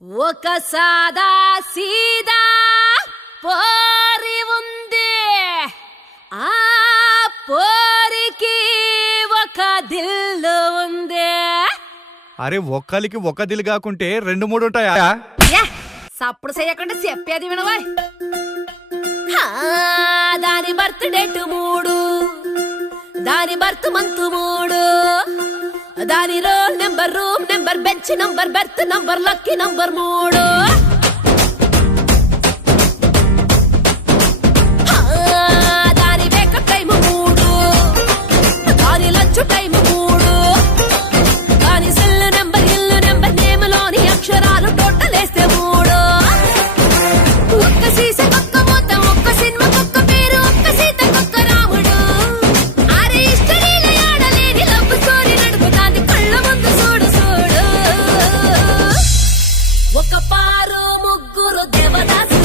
ఒక సాదా సీదా పోరి ఉంది, ఆ పోరికి ఒక దిల్లు ఉంది. అరే ఒక్కలికి ఒక దిల్ కాకుంటే రెండు మూడు ఉంటాయా? సప్పుడు చేయకుండా చెప్పేది వినవా. దాని బర్త్ డేట్ 3, దాని బర్త్ మంత్ 3, దాని roll number, room number, bench number, berth number, lucky number 3. దాని వేకప్ టైం 3, దాని లంచ్ టైం 3, దాని సెల్ నెంబర్, ఇల్లు నెంబర్, నేమ్లోని అక్షరాలు టోటల్ వేస్తే 3. ఒక్క సీస ఒక్క మొత్తం, ఒక్క సినిమా ఒక్క పేరు, ఒక్క సీత ఒక్క రాముడు. అరే ఇష్టలీల ఆడలేని లవ్ స్టోరీ నడుపుతాంది కళ్ళ ముందు చూడు చూడు. ఒక పారు ముగ్గురు దేవదాసు